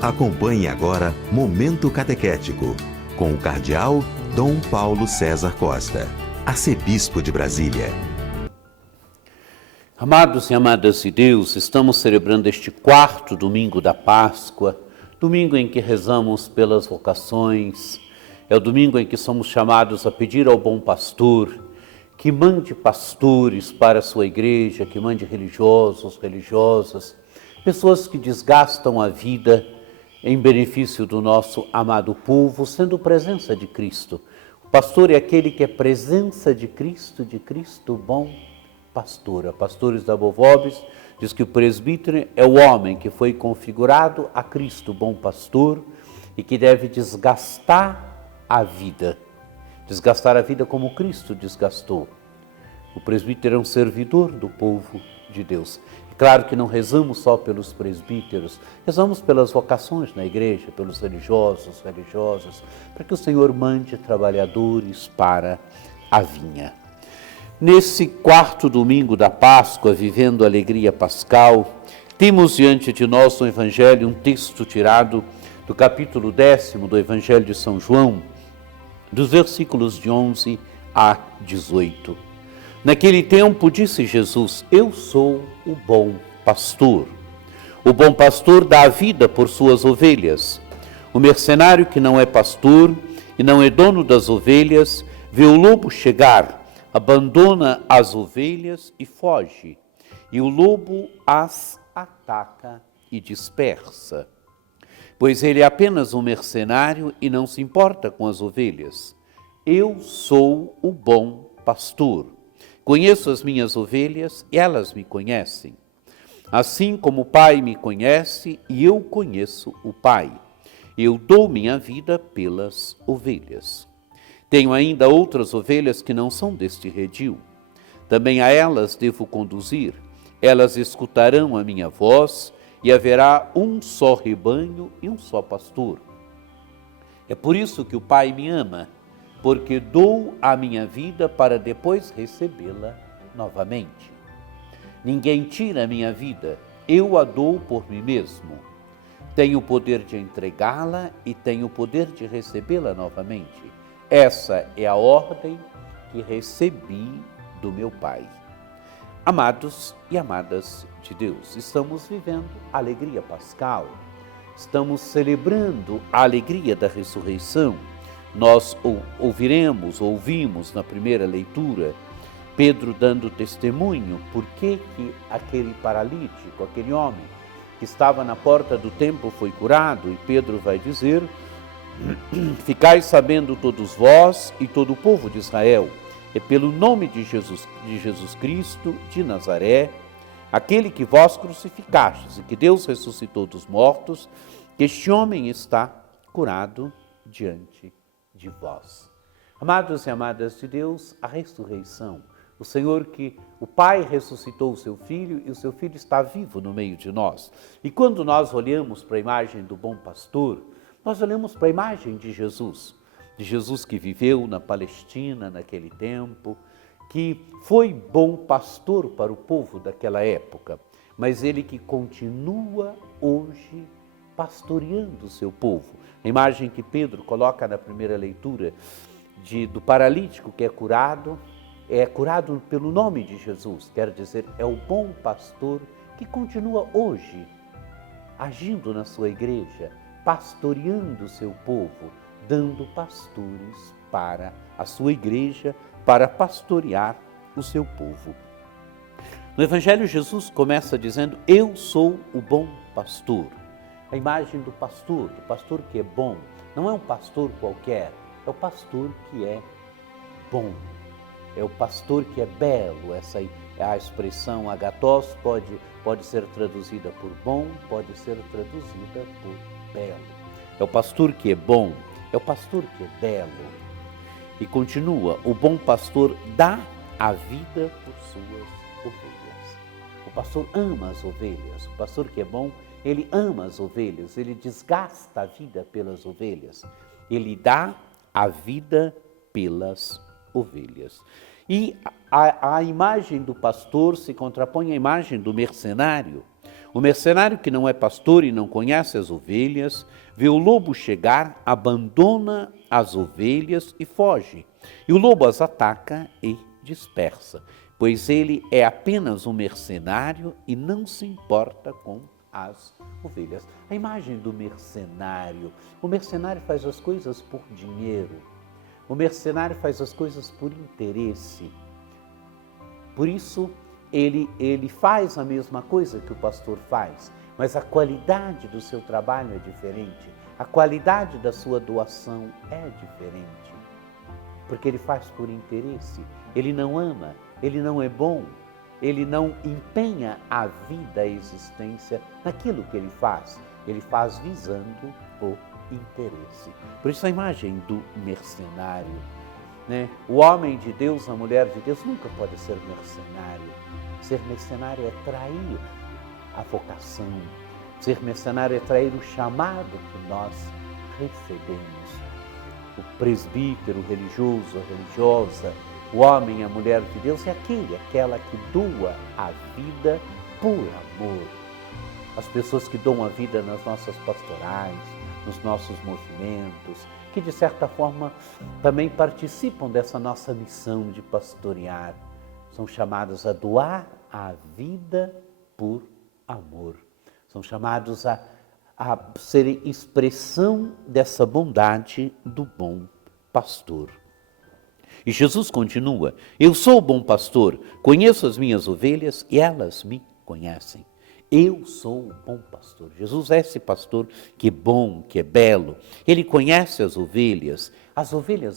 Acompanhe agora Momento Catequético, com o Cardeal Dom Paulo César Costa, arcebispo de Brasília. Amados e amadas de Deus, estamos celebrando este quarto domingo da Páscoa, domingo em que rezamos pelas vocações, é o domingo em que somos chamados a pedir ao bom pastor que mande pastores para a sua igreja, que mande religiosos, religiosas, pessoas que desgastam a vida em benefício do nosso amado povo, sendo presença de Cristo. O pastor é aquele que é presença de Cristo bom pastor. A Pastores da Bovobis diz que o presbítero é o homem que foi configurado a Cristo, bom pastor, e que deve desgastar a vida como Cristo desgastou. O presbítero é um servidor do povo de Deus. Claro que não rezamos só pelos presbíteros, rezamos pelas vocações na igreja, pelos religiosos, religiosas, para que o Senhor mande trabalhadores para a vinha. Nesse quarto domingo da Páscoa, vivendo a alegria pascal, temos diante de nós no Evangelho um texto tirado do capítulo 10º do Evangelho de São João, dos versículos de 11 a 18. Naquele tempo disse Jesus: eu sou o bom pastor. O bom pastor dá a vida por suas ovelhas. O mercenário que não é pastor e não é dono das ovelhas, vê o lobo chegar, abandona as ovelhas e foge. E o lobo as ataca e dispersa. Pois ele é apenas um mercenário e não se importa com as ovelhas. Eu sou o bom pastor. Conheço as minhas ovelhas e elas me conhecem. Assim como o Pai me conhece e eu conheço o Pai. Eu dou minha vida pelas ovelhas. Tenho ainda outras ovelhas que não são deste redil. Também a elas devo conduzir. Elas escutarão a minha voz e haverá um só rebanho e um só pastor. É por isso que o Pai me ama, porque dou a minha vida para depois recebê-la novamente. Ninguém tira a minha vida, eu a dou por mim mesmo. Tenho o poder de entregá-la e tenho o poder de recebê-la novamente. Essa é a ordem que recebi do meu Pai. Amados e amadas de Deus, estamos vivendo a alegria pascal, estamos celebrando a alegria da ressurreição. Nós ouvimos na primeira leitura, Pedro dando testemunho, por que aquele paralítico, aquele homem que estava na porta do templo foi curado, e Pedro vai dizer: ficai sabendo todos vós e todo o povo de Israel, é pelo nome de Jesus Cristo de Nazaré, aquele que vós crucificastes e que Deus ressuscitou dos mortos, que este homem está curado diante de vós. Amados e amadas de Deus, a ressurreição, o Senhor que o Pai ressuscitou o seu Filho e o seu Filho está vivo no meio de nós. E quando nós olhamos para a imagem do bom pastor, nós olhamos para a imagem de Jesus que viveu na Palestina naquele tempo, que foi bom pastor para o povo daquela época, mas ele que continua hoje pastoreando o seu povo. A imagem que Pedro coloca na primeira leitura do paralítico que é curado pelo nome de Jesus, quer dizer, é o bom pastor que continua hoje agindo na sua igreja, pastoreando o seu povo, dando pastores para a sua igreja, para pastorear o seu povo. No Evangelho, Jesus começa dizendo: eu sou o bom pastor. A imagem do pastor que é bom, não é um pastor qualquer, é o pastor que é bom, é o pastor que é belo. Essa é a expressão agathos, pode ser traduzida por bom, pode ser traduzida por belo. É o pastor que é bom, é o pastor que é belo. E continua: o bom pastor dá a vida por suas ovelhas. O pastor ama as ovelhas, o pastor que é bom, ele ama as ovelhas, ele desgasta a vida pelas ovelhas, ele dá a vida pelas ovelhas. E a imagem do pastor se contrapõe à imagem do mercenário. O mercenário que não é pastor e não conhece as ovelhas, vê o lobo chegar, abandona as ovelhas e foge. E o lobo as ataca e dispersa, pois ele é apenas um mercenário e não se importa com as ovelhas. A imagem do mercenário. O mercenário faz as coisas por dinheiro. O mercenário faz as coisas por interesse. Por isso, ele faz a mesma coisa que o pastor faz, mas a qualidade do seu trabalho é diferente, a qualidade da sua doação é diferente, porque ele faz por interesse, ele não ama, ele não é bom, ele não empenha a vida, a existência naquilo que ele faz visando o interesse. Por isso a imagem do mercenário, né? O homem de Deus, a mulher de Deus nunca pode ser mercenário. Ser mercenário é trair a vocação. Ser mercenário é trair o chamado que nós recebemos. O presbítero, o religioso, a religiosa, o homem, a mulher de Deus é aquela que doa a vida por amor. As pessoas que doam a vida nas nossas pastorais, nos nossos movimentos, que de certa forma também participam dessa nossa missão de pastorear, são chamados a doar a vida por amor. São chamados a serem expressão dessa bondade do bom pastor. E Jesus continua: eu sou o bom pastor, conheço as minhas ovelhas e elas me conhecem. Eu sou o bom pastor. Jesus é esse pastor que é bom, que é belo. Ele conhece as ovelhas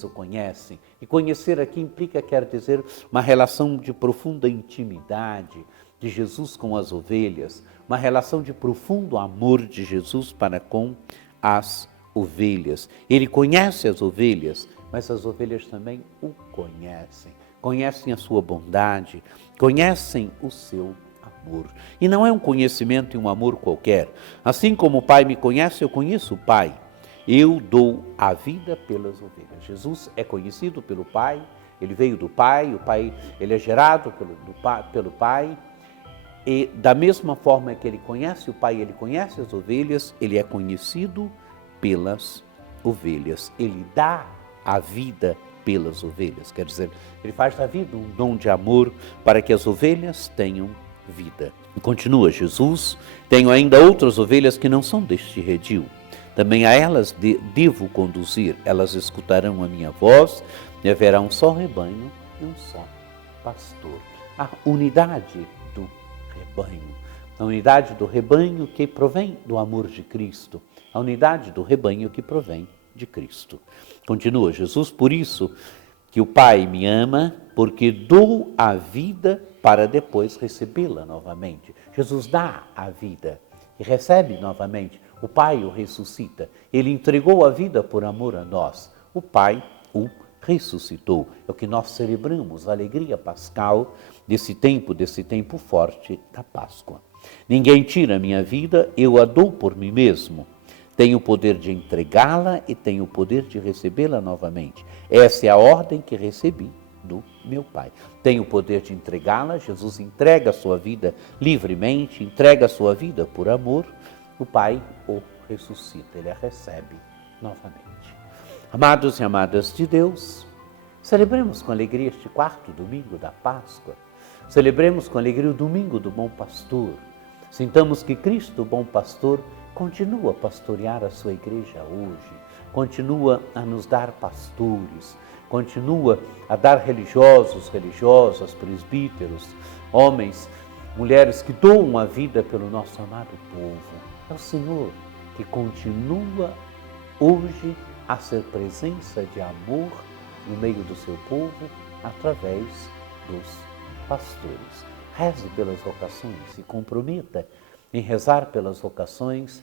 o conhecem. E conhecer aqui quer dizer uma relação de profunda intimidade de Jesus com as ovelhas, uma relação de profundo amor de Jesus para com as ovelhas. Ele conhece as ovelhas, mas as ovelhas também o conhecem. Conhecem a sua bondade, conhecem o seu amor. E não é um conhecimento e um amor qualquer. Assim como o Pai me conhece, eu conheço o Pai. Eu dou a vida pelas ovelhas. Jesus é conhecido pelo Pai, ele veio do Pai, o Pai, ele é gerado pelo Pai. E da mesma forma que ele conhece o Pai, ele conhece as ovelhas, ele é conhecido pelas ovelhas. Ele dá a vida pelas ovelhas. Quer dizer, ele faz da vida um dom de amor para que as ovelhas tenham vida. E continua Jesus: tenho ainda outras ovelhas que não são deste redil. Também a elas devo conduzir. Elas escutarão a minha voz e haverá um só rebanho e um só pastor. A unidade do rebanho. A unidade do rebanho que provém do amor de Cristo. A unidade do rebanho que provém de Cristo. Continua Jesus: por isso que o Pai me ama, porque dou a vida para depois recebê-la novamente. Jesus dá a vida e recebe novamente. O Pai o ressuscita. Ele entregou a vida por amor a nós. O Pai o ressuscitou. É o que nós celebramos, a alegria pascal desse tempo forte da Páscoa. Ninguém tira a minha vida, eu a dou por mim mesmo. Tenho o poder de entregá-la e tenho o poder de recebê-la novamente. Essa é a ordem que recebi do meu Pai. Tenho o poder de entregá-la. Jesus entrega a sua vida livremente, entrega a sua vida por amor. O Pai o ressuscita, ele a recebe novamente. Amados e amadas de Deus, celebremos com alegria este quarto domingo da Páscoa. Celebremos com alegria o domingo do Bom Pastor. Sintamos que Cristo, o Bom Pastor, continua a pastorear a sua igreja hoje, continua a nos dar pastores, continua a dar religiosos, religiosas, presbíteros, homens, mulheres que doam a vida pelo nosso amado povo. É o Senhor que continua hoje a ser presença de amor no meio do seu povo através dos pastores. Reze pelas vocações, se comprometa em rezar pelas vocações